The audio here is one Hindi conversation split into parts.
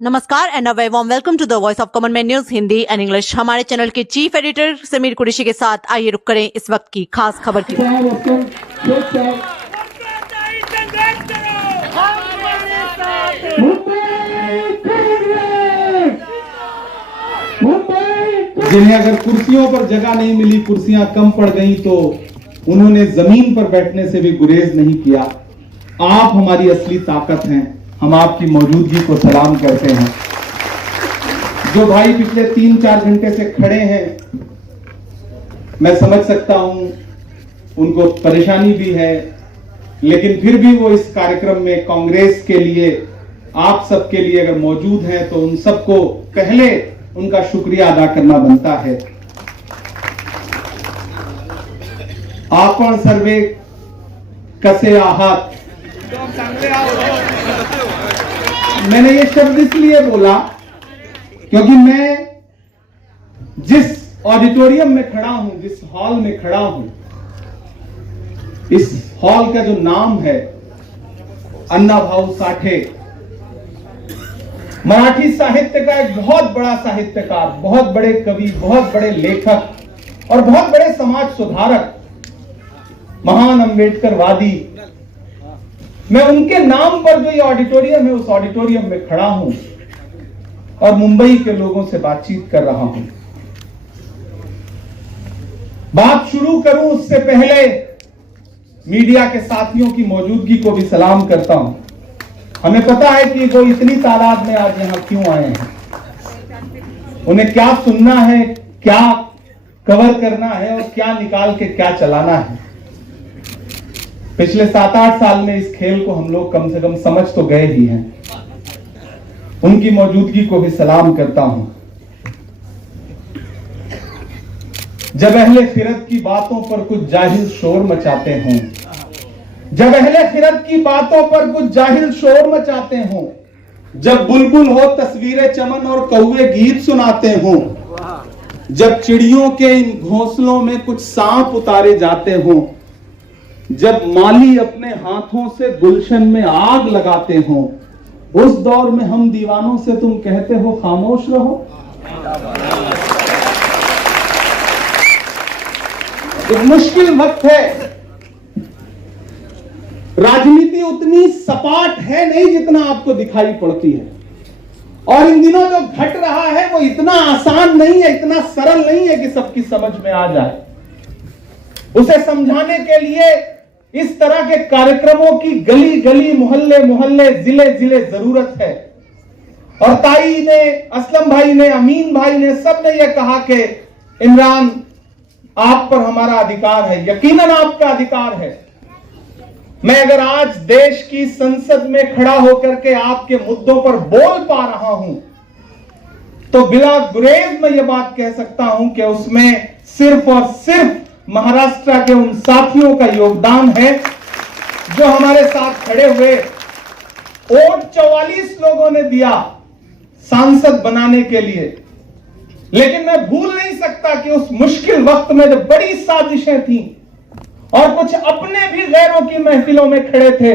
नमस्कार and very warm welcome to the voice of common man news Hindi and English. हमारे चैनल के चीफ एडिटर समीर कुरैशी के साथ आइए रुक करें इस वक्त की खास खबर की। जिन्हें अगर कुर्सियों पर जगह नहीं मिली, कुर्सियां कम पड़ गई, तो उन्होंने जमीन पर बैठने से भी गुरेज नहीं किया। आप हमारी असली ताकत हैं। हम आपकी मौजूदगी को सलाम करते हैं। जो भाई पिछले 3-4 घंटे से खड़े हैं, मैं समझ सकता हूं उनको परेशानी भी है, लेकिन फिर भी वो इस कार्यक्रम में कांग्रेस के लिए, आप सबके लिए अगर मौजूद हैं तो उन सबको पहले उनका शुक्रिया अदा करना बनता है। आपण सर्वे कसे आहात। मैंने ये शब्द इसलिए बोला क्योंकि मैं जिस ऑडिटोरियम में खड़ा हूं, जिस हॉल में खड़ा हूं, इस हॉल का जो नाम है अन्ना भाऊ साठे, मराठी साहित्य का एक बहुत बड़ा साहित्यकार, बहुत बड़े कवि, बहुत बड़े लेखक और बहुत बड़े समाज सुधारक, महान अम्बेडकरवादी, मैं उनके नाम पर जो ये ऑडिटोरियम है, उस ऑडिटोरियम में खड़ा हूं और मुंबई के लोगों से बातचीत कर रहा हूं। बात शुरू करूं उससे पहले मीडिया के साथियों की मौजूदगी को भी सलाम करता हूं। हमें पता है कि वो इतनी तादाद में आज यहां क्यों आए हैं, उन्हें क्या सुनना है, क्या कवर करना है और क्या निकाल के क्या चलाना है। पिछले 7-8 साल में इस खेल को हम लोग कम से कम समझ तो गए ही हैं। उनकी मौजूदगी को भी सलाम करता हूं। जब अहले फिरत की बातों पर कुछ जाहिल शोर मचाते हों, जब अहले फिरत की बातों पर कुछ जाहिल शोर मचाते हों, जब बुलबुल हो तस्वीरें चमन और कौवे गीत सुनाते हों, जब चिड़ियों के इन घोंसलों में कुछ सांप उतारे जाते हों, जब माली अपने हाथों से गुलशन में आग लगाते हों, उस दौर में हम दीवानों से तुम कहते हो खामोश रहो। एक मुश्किल वक्त है। राजनीति उतनी सपाट है नहीं जितना आपको दिखाई पड़ती है, और इन दिनों जो घट रहा है वो इतना आसान नहीं है, इतना सरल नहीं है कि सबकी समझ में आ जाए। उसे समझाने के लिए इस तरह के कार्यक्रमों की गली गली, मोहल्ले मोहल्ले, जिले जिले जरूरत है। और ताई ने, असलम भाई ने, अमीन भाई ने, सब ने यह कहा कि इमरान, आप पर हमारा अधिकार है, यकीनन आपका अधिकार है। मैं अगर आज देश की संसद में खड़ा होकर के आपके मुद्दों पर बोल पा रहा हूं, तो बिला गुरेज मैं यह बात कह सकता हूं कि उसमें सिर्फ और सिर्फ महाराष्ट्र के उन साथियों का योगदान है जो हमारे साथ खड़े हुए। वोट 44 लोगों ने दिया सांसद बनाने के लिए, लेकिन मैं भूल नहीं सकता कि उस मुश्किल वक्त में जब बड़ी साजिशें थीं और कुछ अपने भी गैरों की महफिलों में खड़े थे,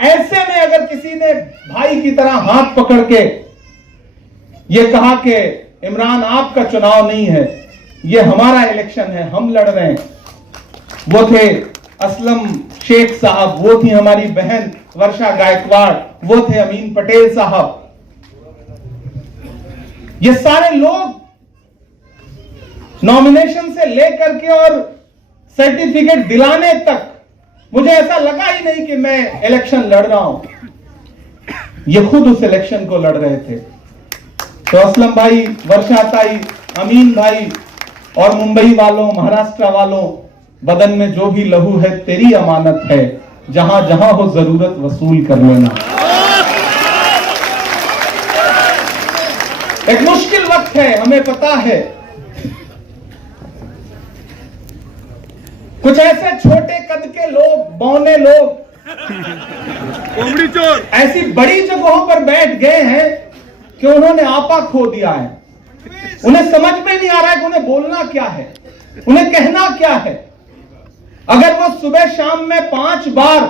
ऐसे में अगर किसी ने भाई की तरह हाथ पकड़ के यह कहा कि इमरान आपका चुनाव नहीं है, ये हमारा इलेक्शन है, हम लड़ रहे हैं, वो थे असलम शेख साहब, वो थी हमारी बहन वर्षा गायकवाड़, वो थे अमीन पटेल साहब। ये सारे लोग नॉमिनेशन से लेकर के और सर्टिफिकेट दिलाने तक मुझे ऐसा लगा ही नहीं कि मैं इलेक्शन लड़ रहा हूं। ये खुद उस इलेक्शन को लड़ रहे थे। तो असलम भाई, वर्षा ताई, अमीन भाई और मुंबई वालों, महाराष्ट्र वालों, बदन में जो भी लहू है तेरी अमानत है, जहां जहां हो जरूरत वसूल कर लेना। एक मुश्किल वक्त है, हमें पता है। कुछ ऐसे छोटे कद के लोग, बौने लोग कोमड़ी चोर ऐसी बड़ी जगहों पर बैठ गए हैं कि उन्होंने आपा खो दिया है। उन्हें समझ में नहीं आ रहा है कि उन्हें बोलना क्या है, उन्हें कहना क्या है। अगर वो सुबह शाम में 5 बार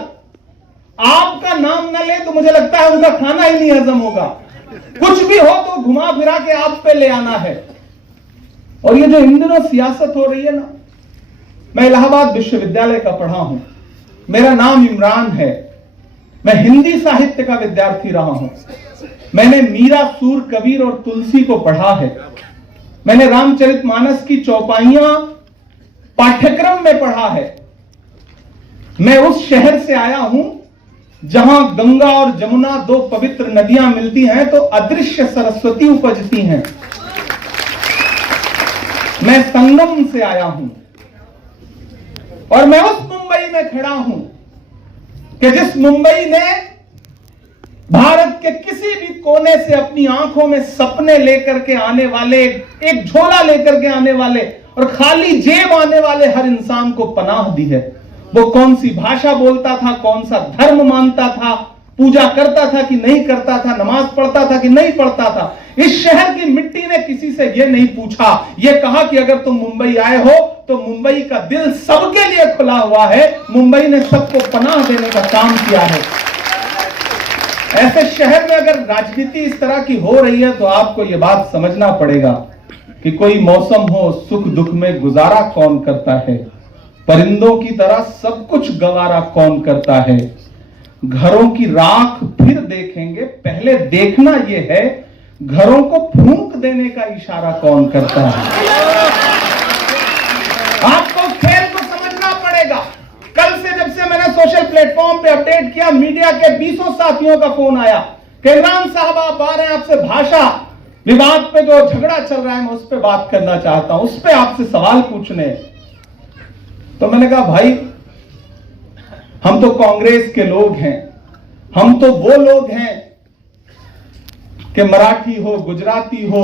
आपका नाम न ले तो मुझे लगता है उनका खाना ही नहीं हजम होगा। कुछ भी हो तो घुमा फिरा के आप पे ले आना है। और ये जो इन दिनों सियासत हो रही है ना, मैं इलाहाबाद विश्वविद्यालय का पढ़ा हूं, मेरा नाम इमरान है, मैं हिंदी साहित्य का विद्यार्थी रहा हूं, मैंने मीरा, सूर, कबीर और तुलसी को पढ़ा है, मैंने रामचरितमानस की चौपाइयां पाठ्यक्रम में पढ़ा है। मैं उस शहर से आया हूं जहां गंगा और जमुना दो पवित्र नदियां मिलती हैं तो अदृश्य सरस्वती उपजती हैं। मैं संगम से आया हूं और मैं उस मुंबई में खड़ा हूं कि जिस मुंबई ने भारत के किसी भी कोने से अपनी आंखों में सपने लेकर के आने वाले, एक झोला लेकर के आने वाले और खाली जेब आने वाले हर इंसान को पनाह दी है। वो कौन सी भाषा बोलता था, कौन सा धर्म मानता था, पूजा करता था कि नहीं करता था, नमाज पढ़ता था कि नहीं पढ़ता था, इस शहर की मिट्टी ने किसी से यह नहीं पूछा। यह कहा कि अगर तुम मुंबई आए हो तो मुंबई का दिल सबके लिए खुला हुआ है, मुंबई ने सबको पनाह देने का काम किया है। ऐसे शहर में अगर राजनीति इस तरह की हो रही है तो आपको यह बात समझना पड़ेगा कि कोई मौसम हो, सुख दुख में गुजारा कौन करता है, परिंदों की तरह सब कुछ गवारा कौन करता है, घरों की राख फिर देखेंगे, पहले देखना यह है घरों को फूंक देने का इशारा कौन करता है। आपको खेल को समझना पड़ेगा। कल से जब से मैंने सोशल प्लेटफॉर्म पे अपडेट किया, मीडिया के 20 साथियों का फोन आया कि इमरान साहब आप आ रहे हैं, आपसे भाषा विवाद पे जो झगड़ा चल रहा है मैं उस पर बात करना चाहता हूं, उस पर आपसे सवाल पूछने। तो मैंने कहा भाई हम तो कांग्रेस के लोग हैं, हम तो वो लोग हैं कि मराठी हो, गुजराती हो,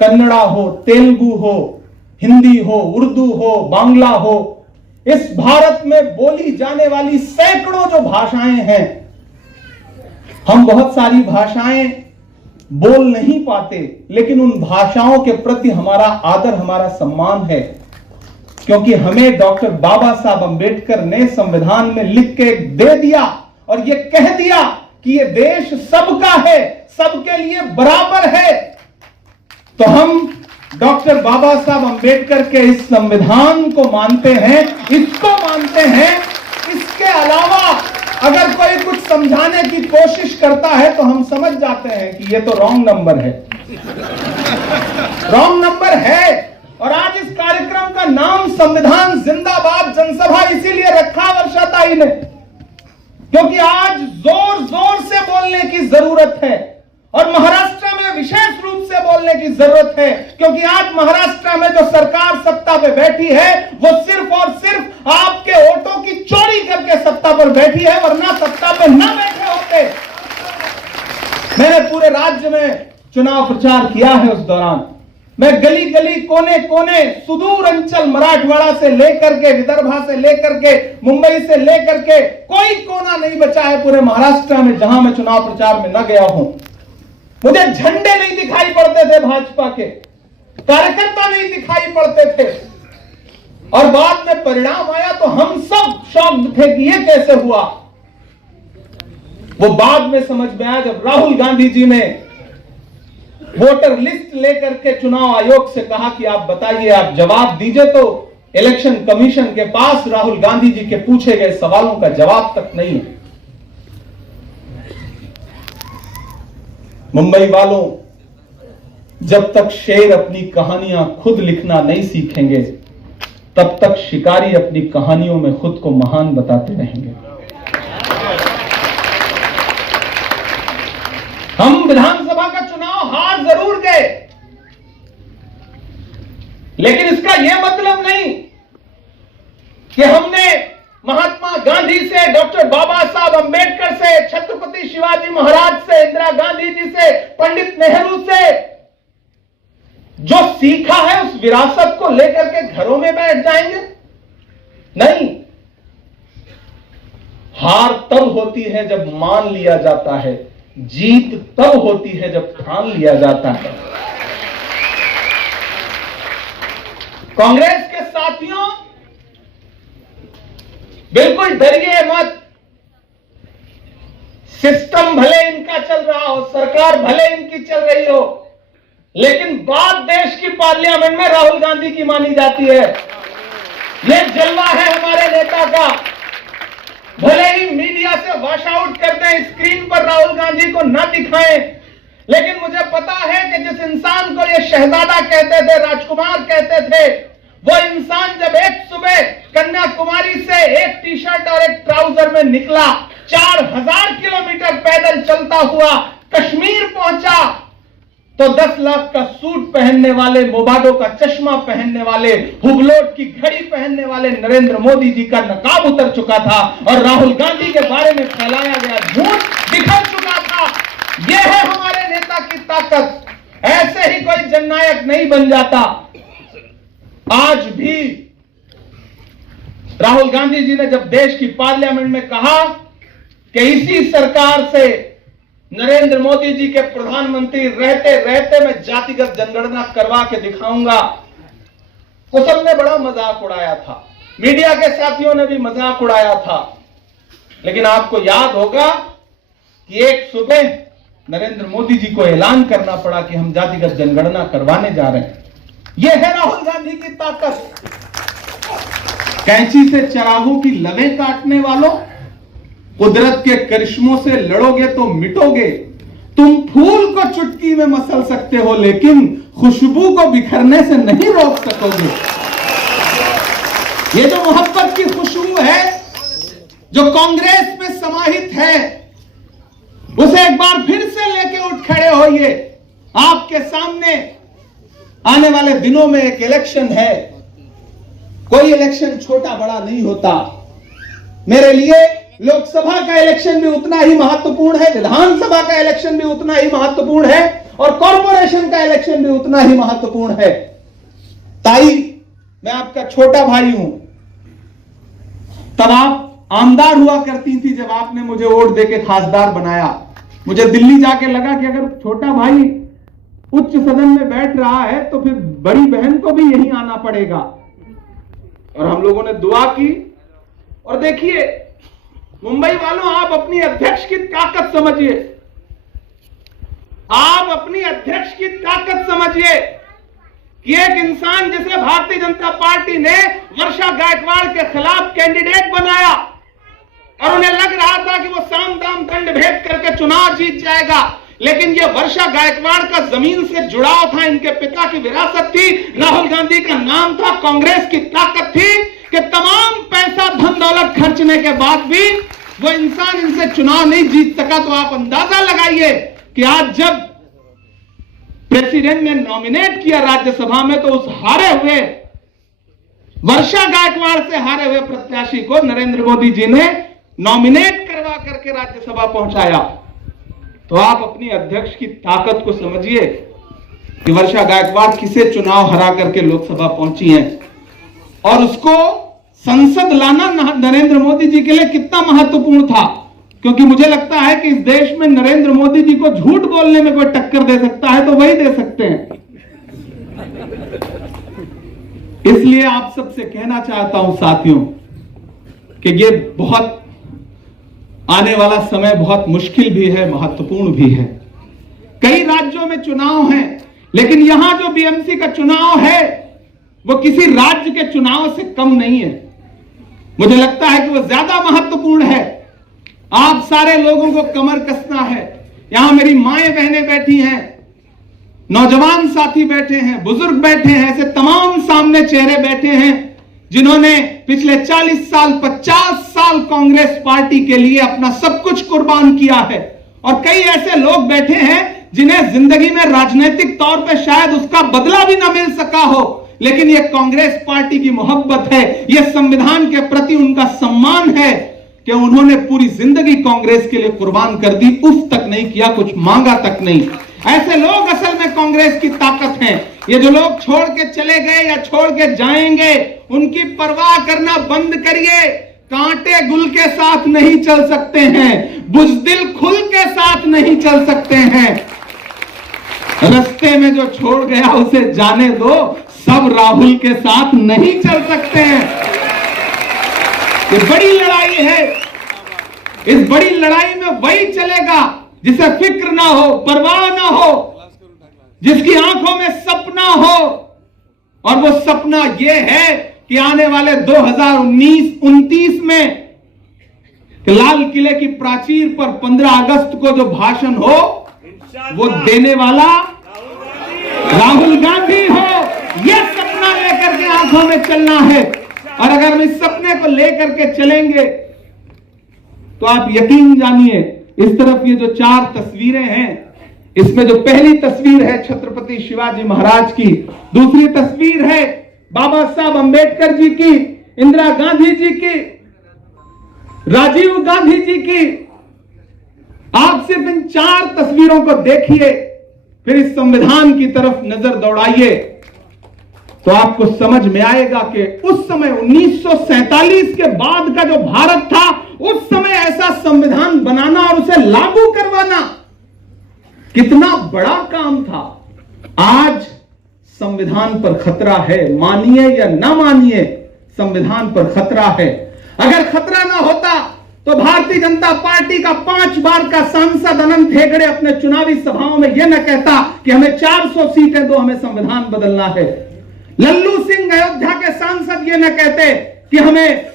कन्नड़ा हो, तेलुगु हो, हिंदी हो, उर्दू हो, बांग्ला हो, इस भारत में बोली जाने वाली सैकड़ों जो भाषाएं हैं, हम बहुत सारी भाषाएं बोल नहीं पाते, लेकिन उन भाषाओं के प्रति हमारा आदर, हमारा सम्मान है, क्योंकि हमें डॉक्टर बाबा साहब अंबेडकर ने संविधान में लिख के दे दिया और यह कह दिया कि यह देश सबका है, सबके लिए बराबर है। तो हम डॉक्टर बाबा साहब अंबेडकर के इस संविधान को मानते हैं, इसको मानते हैं। इसके अलावा अगर कोई कुछ समझाने की कोशिश करता है तो हम समझ जाते हैं कि यह तो रॉन्ग नंबर है, रॉन्ग नंबर है। और आज इस कार्यक्रम का नाम संविधान जिंदाबाद जनसभा इसीलिए रखा वर्षाताई ने, क्योंकि आज जोर जोर से बोलने की जरूरत है और महाराष्ट्र में विशेष रूप से बोलने की जरूरत है, क्योंकि आज महाराष्ट्र में जो सरकार सत्ता पे बैठी है वो सिर्फ और सिर्फ आपके वोटों की चोरी करके सत्ता पर बैठी है, वरना सत्ता पे न बैठे होते। मैंने पूरे राज्य में चुनाव प्रचार किया है। उस दौरान मैं गली गली, कोने कोने, सुदूर अंचल मराठवाड़ा से लेकर के, विदर्भा से लेकर के, मुंबई से लेकर के, कोई कोना नहीं बचा है पूरे महाराष्ट्र में जहां मैं चुनाव प्रचार में न गया हूं। मुझे झंडे नहीं दिखाई पड़ते थे, भाजपा के कार्यकर्ता नहीं दिखाई पड़ते थे, और बाद में परिणाम आया तो हम सब शॉक्ड थे कि ये कैसे हुआ। वो बाद में समझ में आया जब राहुल गांधी जी ने वोटर लिस्ट लेकर के चुनाव आयोग से कहा कि आप बताइए, आप जवाब दीजिए, तो इलेक्शन कमीशन के पास राहुल गांधी जी के पूछे गए सवालों का जवाब तक नहीं है। मुंबई वालों, जब तक शेर अपनी कहानियां खुद लिखना नहीं सीखेंगे तब तक शिकारी अपनी कहानियों में खुद को महान बताते रहेंगे। हम विधानसभा का चुनाव हार जरूर गए, लेकिन इसका यह मतलब नहीं कि हमने महात्मा गांधी से, डॉक्टर बाबा साहब अंबेडकर से, छत्रपति शिवाजी महाराज से, इंदिरा गांधी जी से, पंडित नेहरू से जो सीखा है उस विरासत को लेकर के घरों में बैठ जाएंगे। नहीं, हार तब होती है जब मान लिया जाता है, जीत तब होती है जब ठान लिया जाता है। कांग्रेस के साथियों, बिल्कुल डरिए मत। सिस्टम भले इनका चल रहा हो, सरकार भले इनकी चल रही हो, लेकिन बात देश की पार्लियामेंट में राहुल गांधी की मानी जाती है। ये जलवा है हमारे नेता का। भले ही मीडिया से वॉश आउट करते हैं, स्क्रीन पर राहुल गांधी को न दिखाएं, लेकिन मुझे पता है कि जिस इंसान को ये शहजादा कहते थे, राजकुमार कहते थे, वो इंसान जब एक सुबह कन्याकुमारी से एक टी शर्ट और एक ट्राउजर में निकला, 4000 किलोमीटर पैदल चलता हुआ कश्मीर पहुंचा, तो 10 लाख का सूट पहनने वाले, मोबाडो का चश्मा पहनने वाले, हुबलोट की घड़ी पहनने वाले नरेंद्र मोदी जी का नकाब उतर चुका था और राहुल गांधी के बारे में फैलाया गया झूठ बिखर चुका था। यह है हमारे नेता की ताकत। ऐसे ही कोई जननायक नहीं बन जाता। आज भी राहुल गांधी जी ने जब देश की पार्लियामेंट में कहा कि इसी सरकार से नरेंद्र मोदी जी के प्रधानमंत्री रहते रहते मैं जातिगत जनगणना करवा के दिखाऊंगा, तो सबने बड़ा मजाक उड़ाया था, मीडिया के साथियों ने भी मजाक उड़ाया था। लेकिन आपको याद होगा कि एक सुबह नरेंद्र मोदी जी को ऐलान करना पड़ा कि हम जातिगत जनगणना करवाने जा रहे हैं। यह है राहुल गांधी की ताकत। कैंची से चरागों की लवें काटने वालों, कुदरत के करिश्मों से लड़ोगे तो मिटोगे। तुम फूल को चुटकी में मसल सकते हो, लेकिन खुशबू को बिखरने से नहीं रोक सकोगे। ये जो मोहब्बत की खुशबू है, जो कांग्रेस में समाहित है, उसे एक बार फिर से लेके उठ खड़े होइए। आपके सामने आने वाले दिनों में एक इलेक्शन है। कोई इलेक्शन छोटा बड़ा नहीं होता। मेरे लिए लोकसभा का इलेक्शन भी उतना ही महत्वपूर्ण है, विधानसभा का इलेक्शन भी उतना ही महत्वपूर्ण है और कॉर्पोरेशन का इलेक्शन भी उतना ही महत्वपूर्ण है। ताई, मैं आपका छोटा भाई हूं। तब आप आमदार हुआ करती थी जब आपने मुझे वोट देके खासदार बनाया। मुझे दिल्ली जाके लगा कि अगर छोटा भाई उच्च सदन में बैठ रहा है तो फिर बड़ी बहन को भी यहीं आना पड़ेगा। और हम लोगों ने दुआ की। और देखिए मुंबई वालों, आप अपनी अध्यक्ष की ताकत समझिए। आप अपनी अध्यक्ष की ताकत समझिए कि एक इंसान जिसे भारतीय जनता पार्टी ने वर्षा गायकवाड़ के खिलाफ कैंडिडेट बनाया और उन्हें लग रहा था कि वो साम दाम दंड भेद करके चुनाव जीत जाएगा, लेकिन ये वर्षा गायकवाड़ का जमीन से जुड़ाव था, इनके पिता की विरासत थी, राहुल गांधी का नाम था, कांग्रेस की ताकत थी कि तमाम पैसा धन दौलत खर्चने के बाद भी वो इंसान इनसे चुनाव नहीं जीत सका। तो आप अंदाजा लगाइए कि आज जब प्रेसिडेंट ने नॉमिनेट किया राज्यसभा में, तो उस हारे हुए वर्षा गायकवाड़ से हारे हुए प्रत्याशी को नरेंद्र मोदी जी ने नॉमिनेट करवा करके राज्यसभा पहुंचाया। तो आप अपनी अध्यक्ष की ताकत को समझिए कि वर्षा गायकवाड़ किसे चुनाव हरा करके लोकसभा पहुंची हैं और उसको संसद लाना नरेंद्र मोदी जी के लिए कितना महत्वपूर्ण था। क्योंकि मुझे लगता है कि इस देश में नरेंद्र मोदी जी को झूठ बोलने में कोई टक्कर दे सकता है तो वही दे सकते हैं। इसलिए आप सबसे कहना चाहता हूं साथियों कि ये बहुत आने वाला समय बहुत मुश्किल भी है, महत्वपूर्ण भी है। कई राज्यों में चुनाव हैं, लेकिन यहां जो बीएमसी का चुनाव है वो किसी राज्य के चुनाव से कम नहीं है। मुझे लगता है कि वो ज्यादा महत्वपूर्ण है। आप सारे लोगों को कमर कसना है। यहां मेरी माएं बहनें बैठी हैं, नौजवान साथी बैठे हैं, बुजुर्ग बैठे हैं, ऐसे तमाम सामने चेहरे बैठे हैं जिन्होंने पिछले 40 साल 50 साल कांग्रेस पार्टी के लिए अपना सब कुछ कुर्बान किया है। और कई ऐसे लोग बैठे हैं जिन्हें जिंदगी में राजनीतिक तौर पे शायद उसका बदला भी ना मिल सका हो, लेकिन यह कांग्रेस पार्टी की मोहब्बत है, यह संविधान के प्रति उनका सम्मान है कि उन्होंने पूरी जिंदगी कांग्रेस के लिए कुर्बान कर दी, उफ तक नहीं किया, कुछ मांगा तक नहीं। ऐसे लोग असल में कांग्रेस की ताकत हैं। ये जो लोग छोड़ के चले गए या छोड़ के जाएंगे, उनकी परवाह करना बंद करिए। कांटे गुल के साथ नहीं चल सकते हैं, बुज़दिल खुल के साथ नहीं चल सकते हैं। रास्ते में जो छोड़ गया उसे जाने दो, सब राहुल के साथ नहीं चल सकते हैं। ये बड़ी लड़ाई है, इस बड़ी लड़ाई में वही चलेगा जिसे फिक्र ना हो, परवाह ना हो, जिसकी आंखों में सपना हो। और वो सपना यह है कि आने वाले 2029 में लाल किले की प्राचीर पर 15 अगस्त को जो भाषण हो वो देने वाला राहुल गांधी हो। यह सपना लेकर के आंखों में चलना है। और अगर हम इस सपने को लेकर के चलेंगे तो आप यकीन जानिए, इस तरफ ये जो 4 तस्वीरें हैं, इसमें जो पहली तस्वीर है छत्रपति शिवाजी महाराज की, दूसरी तस्वीर है बाबा साहब अंबेडकर जी की, इंदिरा गांधी जी की, राजीव गांधी जी की। आप सिर्फ इन 4 तस्वीरों को देखिए, फिर इस संविधान की तरफ नजर दौड़ाइए तो आपको समझ में आएगा कि उस समय 1947 के बाद का जो भारत था, उस समय ऐसा संविधान बनाना और उसे लागू करवाना कितना बड़ा काम था। आज संविधान पर खतरा है, मानिए या ना मानिए, संविधान पर खतरा है। अगर खतरा ना होता तो भारतीय जनता पार्टी का 5 बार का सांसद अनंत हेगड़े अपने चुनावी सभाओं में यह न कहता कि हमें 400 सीटें दो, हमें संविधान बदलना है। लल्लू सिंह अयोध्या के सांसद ये न कहते कि हमें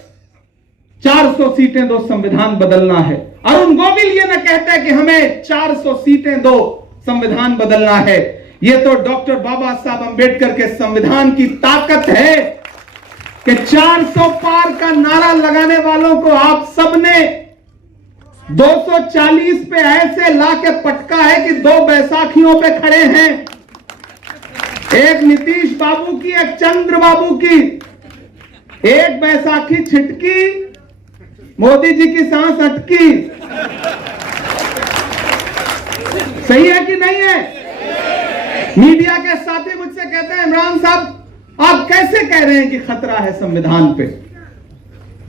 400 सीटें दो, संविधान बदलना है। अरुण गोविल ये न कहते कि हमें 400 सीटें दो, संविधान बदलना है। ये तो डॉक्टर बाबा साहब अंबेडकर के संविधान की ताकत है कि 400 पार का नारा लगाने वालों को आप सबने 240 पे ऐसे लाके पटका है कि 2 बैसाखियों पे खड़े हैं, एक नीतीश बाबू की, एक चंद्र बाबू की। एक बैसाखी छिटकी, मोदी जी की सांस अटकी। सही है कि नहीं है? मीडिया के साथी मुझसे कहते हैं, इमरान साहब आप कैसे कह रहे हैं कि खतरा है संविधान पे?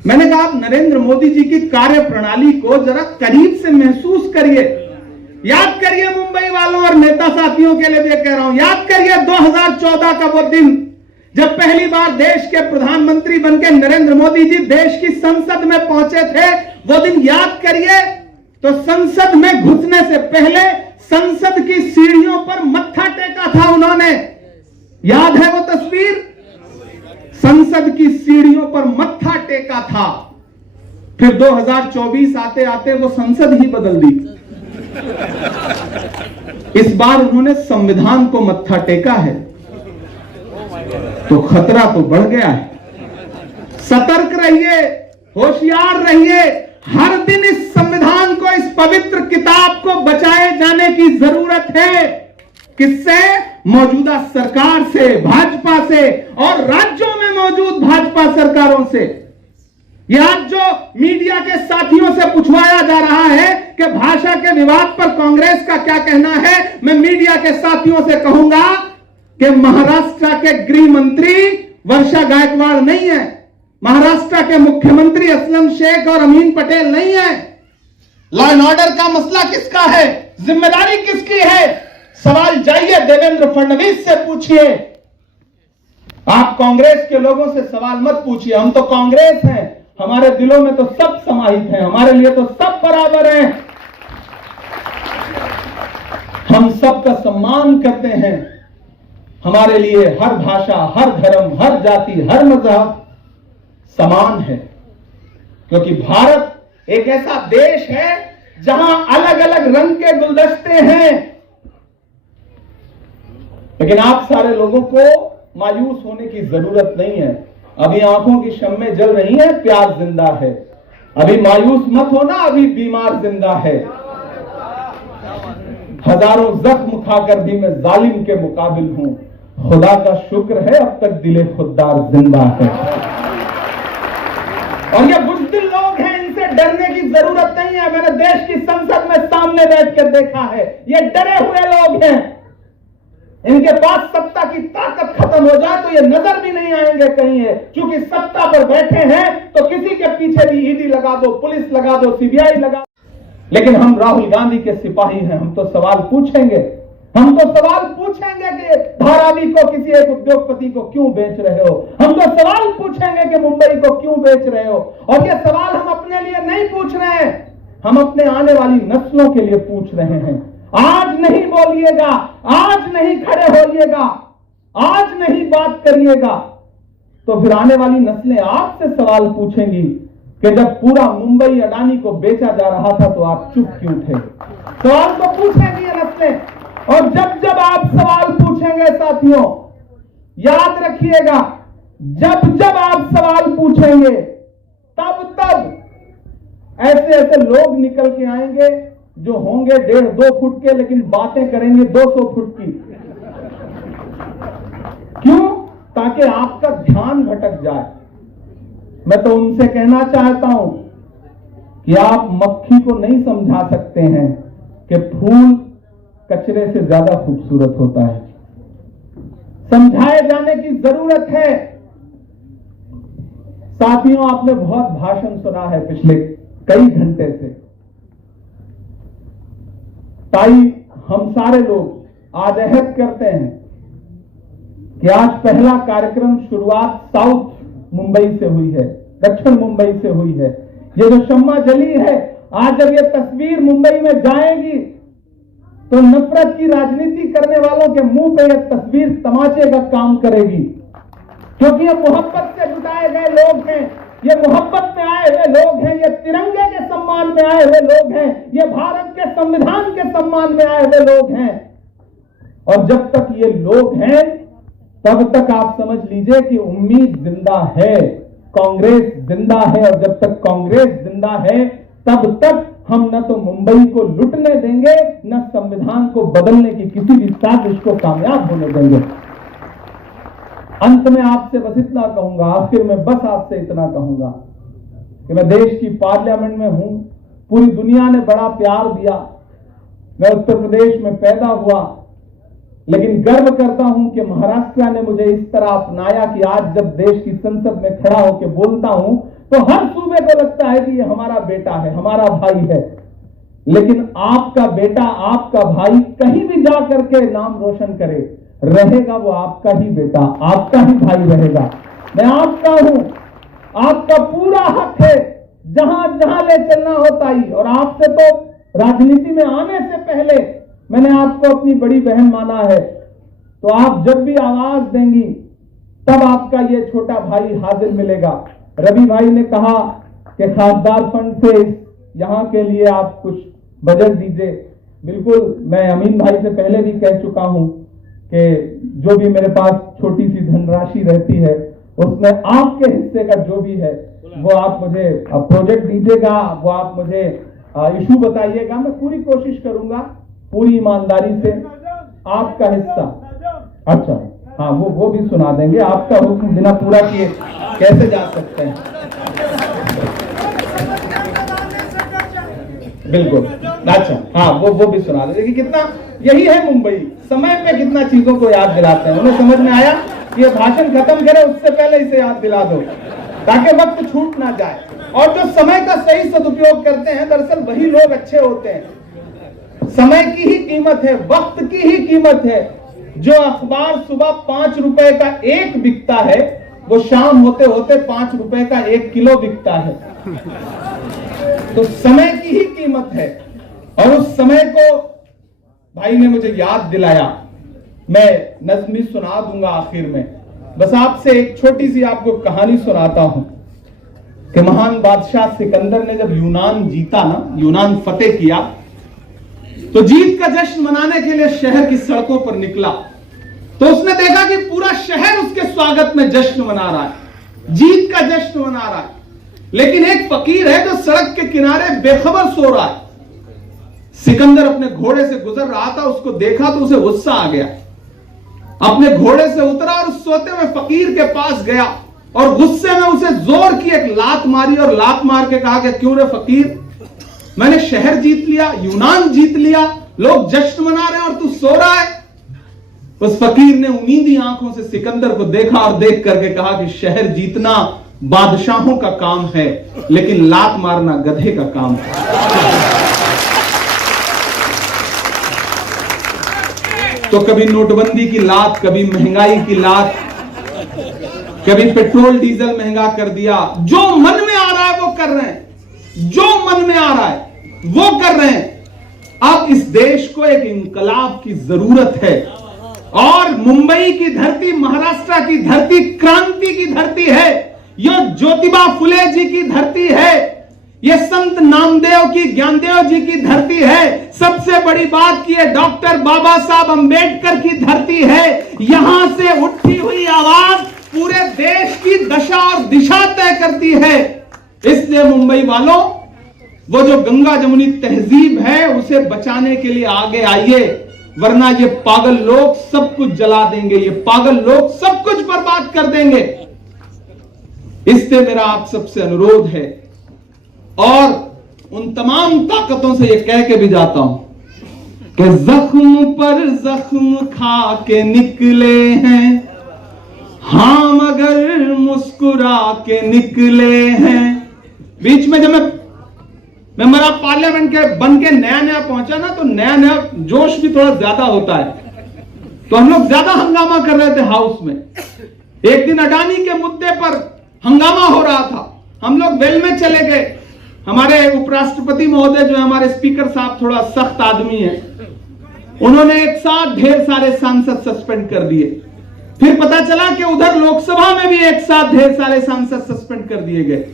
मैंने कहा आप नरेंद्र मोदी जी की कार्य प्रणाली को जरा करीब से महसूस करिए। याद करिए, मुंबई वालों और नेता साथियों के लिए भी कह रहा हूं, याद करिए 2014 का वो दिन जब पहली बार देश के प्रधानमंत्री बनकर नरेंद्र मोदी जी देश की संसद में पहुंचे थे। वो दिन याद करिए तो संसद में घुसने से पहले संसद की सीढ़ियों पर मत्था टेका था उन्होंने। याद है वो तस्वीर? संसद की सीढ़ियों पर मत्था टेका था। फिर 2024 आते आते वो संसद ही बदल दी। इस बार उन्होंने संविधान को मत्था टेका है तो खतरा तो बढ़ गया है। सतर्क रहिए, होशियार रहिए। हर दिन इस संविधान को, इस पवित्र किताब को बचाए जाने की जरूरत है। किससे? मौजूदा सरकार से, भाजपा से और राज्यों में मौजूद भाजपा सरकारों से। यह आज जो मीडिया के साथियों से पूछवाया जा रहा है कि भाषा के विवाद पर कांग्रेस का क्या कहना है, मैं मीडिया के साथियों से कहूंगा कि महाराष्ट्र के गृह मंत्री वर्षा गायकवाड़ नहीं है, महाराष्ट्र के मुख्यमंत्री असलम शेख और अमीन पटेल नहीं है। लॉ एंड ऑर्डर का मसला किसका है? जिम्मेदारी किसकी है? सवाल जाइए देवेंद्र फडणवीस से पूछिए। आप कांग्रेस के लोगों से सवाल मत पूछिए। हम तो कांग्रेस हैं, हमारे दिलों में तो सब समाहित हैं, हमारे लिए तो सब बराबर हैं। हम सबका सम्मान करते हैं। हमारे लिए हर भाषा, हर धर्म, हर जाति, हर मजहब समान है, क्योंकि भारत एक ऐसा देश है जहां अलग अलग रंग के गुलदस्ते हैं। लेकिन आप सारे लोगों को मायूस होने की जरूरत नहीं है। अभी आंखों की शम्में जल रही हैं, प्यार जिंदा है। अभी मायूस मत होना, अभी बीमार जिंदा है। हजारों जख्म खाकर भी मैं जालिम के मुकाबिल हूं। खुदा का शुक्र है अब तक दिले खुददार जिंदा है। और ये बुज़दिल लोग हैं, इनसे डरने की जरूरत नहीं है। मैंने देश की संसद में सामने बैठ कर देखा है, ये डरे हुए लोग हैं। इनके पास सत्ता की ताकत खत्म हो जाए तो ये नजर भी नहीं आएंगे कहीं है। क्योंकि सत्ता पर बैठे हैं तो किसी के पीछे भी ईडी लगा दो, पुलिस लगा दो, सीबीआई लगा दो। लेकिन हम राहुल गांधी के सिपाही हैं, हम तो सवाल पूछेंगे। हम तो सवाल पूछेंगे कि धारावी को किसी एक उद्योगपति को क्यों बेच रहे हो। हम तो सवाल पूछेंगे कि मुंबई को क्यों बेच रहे हो। और ये सवाल हम अपने लिए नहीं पूछ रहे हैं, हम अपने आने वाली नस्लों के लिए पूछ रहे हैं। आज नहीं बोलिएगा, आज नहीं खड़े होइएगा, आज नहीं बात करिएगा, तो फिर आने वाली नस्लें आपसे सवाल पूछेंगी कि जब पूरा मुंबई अडानी को बेचा जा रहा था तो आप चुप क्यों थे। सवाल तो पूछेंगी ये नस्लें। और जब जब आप सवाल पूछेंगे साथियों, याद रखिएगा, जब जब आप सवाल पूछेंगे तब तब ऐसे ऐसे लोग निकल के आएंगे जो होंगे 1.5-2 फुट के, लेकिन बातें करेंगे 200 फुट की। क्यों? ताकि आपका ध्यान भटक जाए। मैं तो उनसे कहना चाहता हूं कि आप मक्खी को नहीं समझा सकते हैं कि फूल कचरे से ज्यादा खूबसूरत होता है। समझाए जाने की जरूरत है। साथियों, आपने बहुत भाषण सुना है पिछले कई घंटे से। ताई, हम सारे लोग आज अहद करते हैं कि आज पहला कार्यक्रम शुरुआत साउथ मुंबई से हुई है, दक्षिण मुंबई से हुई है। ये जो शम्मा जली है, आज जब ये तस्वीर मुंबई में जाएगी तो नफरत की राजनीति करने वालों के मुंह पे यह तस्वीर तमाचे का काम करेगी, क्योंकि ये मोहब्बत से जुटाए गए लोग हैं, ये मोहब्बत में आए हुए लोग हैं, ये तिरंगे के सम्मान में आए हुए लोग हैं, ये भारत के संविधान के सम्मान में आए हुए लोग हैं। और जब तक ये लोग हैं तब तक आप समझ लीजिए कि उम्मीद जिंदा है, कांग्रेस जिंदा है। और जब तक कांग्रेस जिंदा है तब तक हम न तो मुंबई को लुटने देंगे, न संविधान को बदलने की किसी भी साजिश को कामयाब होने देंगे। अंत में आपसे बस इतना कहूंगा, आखिर में बस आपसे इतना कहूंगा कि मैं देश की पार्लियामेंट में हूं, पूरी दुनिया ने बड़ा प्यार दिया, मैं उत्तर प्रदेश में पैदा हुआ, लेकिन गर्व करता हूं कि महाराष्ट्र ने मुझे इस तरह अपनाया कि आज जब देश की संसद में खड़ा होकर बोलता हूं तो हर सूबे को लगता है कि ये हमारा बेटा है, हमारा भाई है। लेकिन आपका बेटा, आपका भाई कहीं भी जा करके नाम रोशन करे, रहेगा वो आपका ही बेटा, आपका ही भाई रहेगा। मैं आपका हूं, आपका पूरा हक है जहां जहां ले चलना होता ही। और आपसे तो राजनीति में आने से पहले मैंने आपको अपनी बड़ी बहन माना है, तो आप जब भी आवाज देंगी तब आपका ये छोटा भाई हाजिर मिलेगा। रवि भाई ने कहा कि खासदार फंड से यहां के लिए आप कुछ बजट दीजिए। बिल्कुल, मैं अमीन भाई से पहले भी कह चुका हूं कि जो भी मेरे पास छोटी सी धनराशि रहती है उसमें आपके हिस्से का जो भी है वो आप मुझे प्रोजेक्ट दीजिएगा, वो आप मुझे इशू बताइएगा। मैं पूरी कोशिश करूंगा, पूरी ईमानदारी से आपका हिस्सा। अच्छा, हाँ, वो भी सुना देंगे। आपका हुक्म बिना पूरा किए कैसे जा सकते हैं? बिल्कुल, अच्छा, हाँ, वो भी सुना देंगे। कितना, यही है मुंबई, समय पे कितना चीजों को याद दिलाते हैं। उन्हें समझ में आया कि ये भाषण खत्म करे उससे पहले इसे याद दिला दो ताकि वक्त छूट ना जाए। और जो समय का सही सदुपयोग करते हैं, दरअसल वही लोग अच्छे होते हैं। समय की ही कीमत है, वक्त की ही कीमत है। जो अखबार सुबह 5 रुपए का एक बिकता है, वो शाम होते होते 5 रुपए का 1 किलो बिकता है। तो समय की ही कीमत है। और उस समय को भाई ने मुझे याद दिलाया। मैं नज्म भी सुना दूंगा आखिर में। बस आपसे एक छोटी सी आपको कहानी सुनाता हूं कि महान बादशाह सिकंदर ने जब यूनान जीता ना, यूनान फतेह किया, तो जीत का जश्न मनाने के लिए शहर की सड़कों पर निकला। तो उसने देखा कि पूरा शहर उसके स्वागत में जश्न मना रहा है, जीत का जश्न मना रहा है। लेकिन एक फकीर है जो सड़क के किनारे बेखबर सो रहा है। सिकंदर अपने घोड़े से गुजर रहा था, उसको देखा तो उसे गुस्सा आ गया। अपने घोड़े से उतरा और उस सोते हुए फकीर के पास गया और गुस्से में उसे जोर की एक लात मारी और लात मार के कहा कि क्यों रे फकीर, मैंने शहर जीत लिया, यूनान जीत लिया, लोग जश्न मना रहे हैं और तू सो रहा है। उस फकीर ने उम्मीदी आंखों से सिकंदर को देखा और देख करके कहा कि शहर जीतना बादशाहों का काम है, लेकिन लात मारना गधे का काम है। तो कभी नोटबंदी की लात, कभी महंगाई की लात, कभी पेट्रोल डीजल महंगा कर दिया। जो मन में आ रहा है वो कर रहे हैं, जो मन में आ रहा है। वो कर रहे हैं। अब इस देश को एक इंकलाब की जरूरत है और मुंबई की धरती, महाराष्ट्र की धरती क्रांति की धरती है, यह ज्योतिबा फुले जी की धरती है, यह संत नामदेव की, ज्ञानदेव जी की धरती है, सबसे बड़ी बात की डॉक्टर बाबा साहब अंबेडकर की धरती है। यहां से उठी हुई आवाज पूरे देश की दशा और दिशा तय करती है। इसलिए मुंबई वालों, वो जो गंगा जमुनी तहजीब है उसे बचाने के लिए आगे आइए, वरना ये पागल लोग सब कुछ जला देंगे, ये पागल लोग सब कुछ बर्बाद कर देंगे। इससे मेरा आप सबसे अनुरोध है और उन तमाम ताकतों से ये कह के भी जाता हूं कि जख्म पर जख्म खा के निकले हैं हम, अगर मुस्कुरा के निकले हैं। बीच में जब मैं मेरा पार्लियामेंट के बन के नया नया पहुंचा ना, तो नया नया जोश भी थोड़ा ज्यादा होता है, तो हम लोग ज्यादा हंगामा कर रहे थे हाउस में। एक दिन अडानी के मुद्दे पर हंगामा हो रहा था, हम लोग वेल में चले गए। हमारे उपराष्ट्रपति महोदय जो है, हमारे स्पीकर साहब थोड़ा सख्त आदमी है, उन्होंने एक साथ ढेर सारे सांसद सस्पेंड कर दिए। फिर पता चला कि उधर लोकसभा में भी एक साथ ढेर सारे सांसद सस्पेंड कर दिए गए।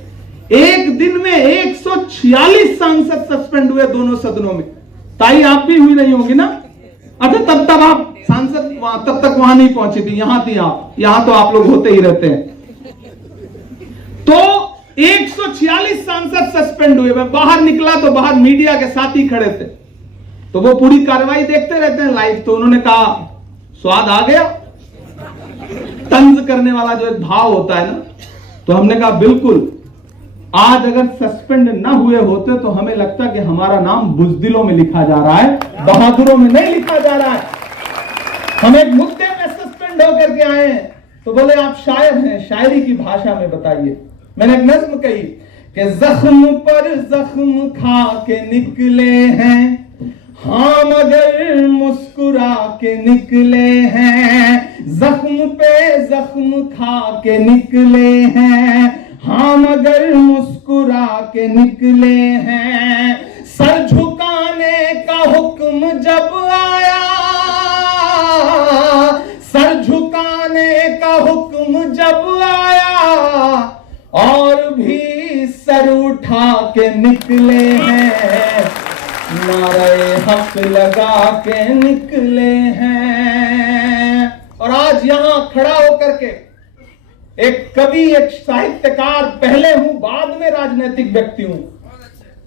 एक दिन में 146 सांसद सस्पेंड हुए दोनों सदनों में। ताई आप भी हुई नहीं होगी ना? अच्छा, तब आप सांसद तब तक वहां नहीं पहुंची थी, यहां थी आप, यहां तो आप लोग होते ही रहते हैं। तो 146 सांसद सस्पेंड हुए। मैं बाहर निकला तो बाहर मीडिया के साथी खड़े थे, तो वो पूरी कार्रवाई देखते रहते हैं लाइव। तो उन्होंने कहा स्वाद आ गया, तंज करने वाला जो एक भाव होता है ना, तो हमने कहा बिल्कुल। आज अगर सस्पेंड ना हुए होते तो हमें लगता कि हमारा नाम बुजदिलों में लिखा जा रहा है, बहादुरों में नहीं लिखा जा रहा है। हम एक मुद्दे में सस्पेंड होकर के आए हैं, तो बोले आप शायर हैं, शायरी की भाषा में बताइए। मैंने एक नज्म कही कि जख्म पर जख्म खा के निकले हैं हाँ, मगर मुस्कुरा के निकले हैं। जख्म पे जख्म खा के निकले हैं हाँ, मगर मुस्कुरा के निकले हैं। सर झुकाने का हुक्म जब आया, सर झुकाने का हुक्म जब आया, और भी सर उठा के निकले हैं, नारे हक लगा के निकले हैं। और आज यहां खड़ा होकर के एक कवि, एक साहित्यकार, पहले हूं बाद में राजनीतिक व्यक्ति हूं,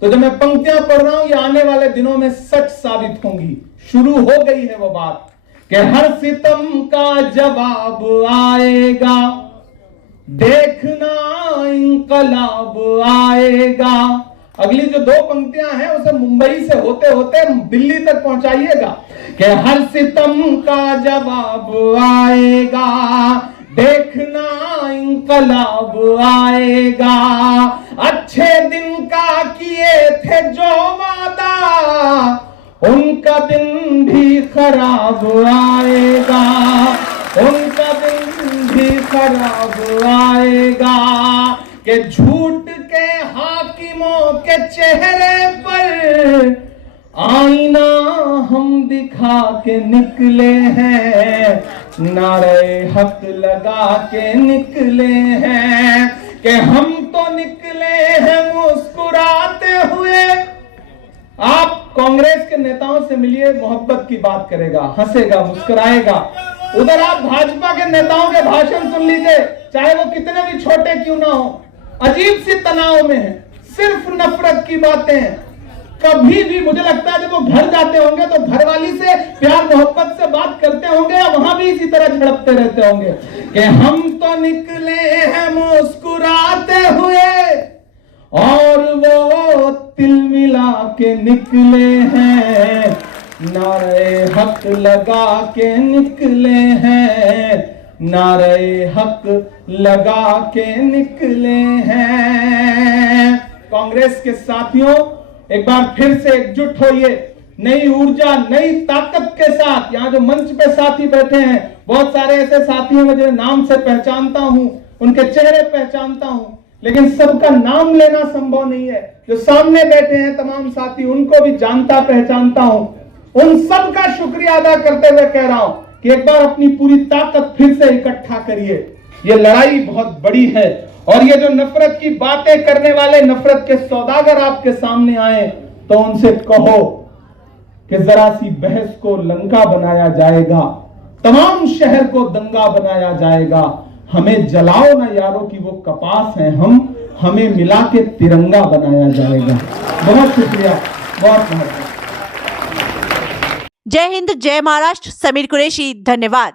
तो जब मैं पंक्तियां पढ़ रहा हूं ये आने वाले दिनों में सच साबित होंगी। शुरू हो गई है वो बात कि हर सितम का जवाब आएगा, देखना इंकलाब आएगा। अगली जो दो पंक्तियां हैं उसे मुंबई से होते होते दिल्ली तक पहुंचाइएगा कि हर सितम का जवाब आएगा, देखना इंकलाब आएगा। अच्छे दिन का किए थे जो वादा, उनका दिन भी खराब आएगा, उनका दिन भी खराब आएगा। कि झूठ के हाकिमों के चेहरे पर आईना हम दिखा के निकले हैं, नारे हक लगा के निकले हैं। कि हम तो निकले हैं मुस्कुराते हुए। आप कांग्रेस के नेताओं से मिलिए, मोहब्बत की बात करेगा, हंसेगा, मुस्कुराएगा। उधर आप भाजपा के नेताओं के भाषण सुन लीजिए, चाहे वो कितने भी छोटे क्यों ना हो, अजीब सी तनाव में है, सिर्फ नफरत की बातें हैं। कभी भी मुझे लगता है जब वो घर जाते होंगे तो घरवाली से प्यार मोहब्बत से बात करते होंगे, या वहां भी इसी तरह झड़पते रहते होंगे कि हम तो निकले हैं मुस्कुराते हुए, और वो तिल मिला के निकले हैं, नारे हक लगा के निकले हैं, नारे हक लगा के निकले हैं। कांग्रेस के साथियों, एक बार फिर से एकजुट होइए, नई ऊर्जा, नई ताकत के साथ। यहाँ जो मंच पे साथी बैठे हैं, बहुत सारे ऐसे साथी हैं मैं जिन्हें नाम से पहचानता हूं, उनके चेहरे पहचानता हूं, लेकिन सबका नाम लेना संभव नहीं है। जो सामने बैठे हैं तमाम साथी, उनको भी जानता पहचानता हूं। उन सब का शुक्रिया अदा करते हुए कह रहा हूं कि एक बार अपनी पूरी ताकत फिर से इकट्ठा करिए। ये लड़ाई बहुत बड़ी है और ये जो नफरत की बातें करने वाले, नफरत के सौदागर आपके सामने आए, तो उनसे कहो कि जरा सी बहस को लंका बनाया जाएगा, तमाम शहर को दंगा बनाया जाएगा। हमें जलाओ ना यारों की वो कपास है हम, हमें मिला के तिरंगा बनाया जाएगा। बहुत शुक्रिया, बहुत बहुत। जय हिंद, जय महाराष्ट्र। समीर कुरैशी, धन्यवाद।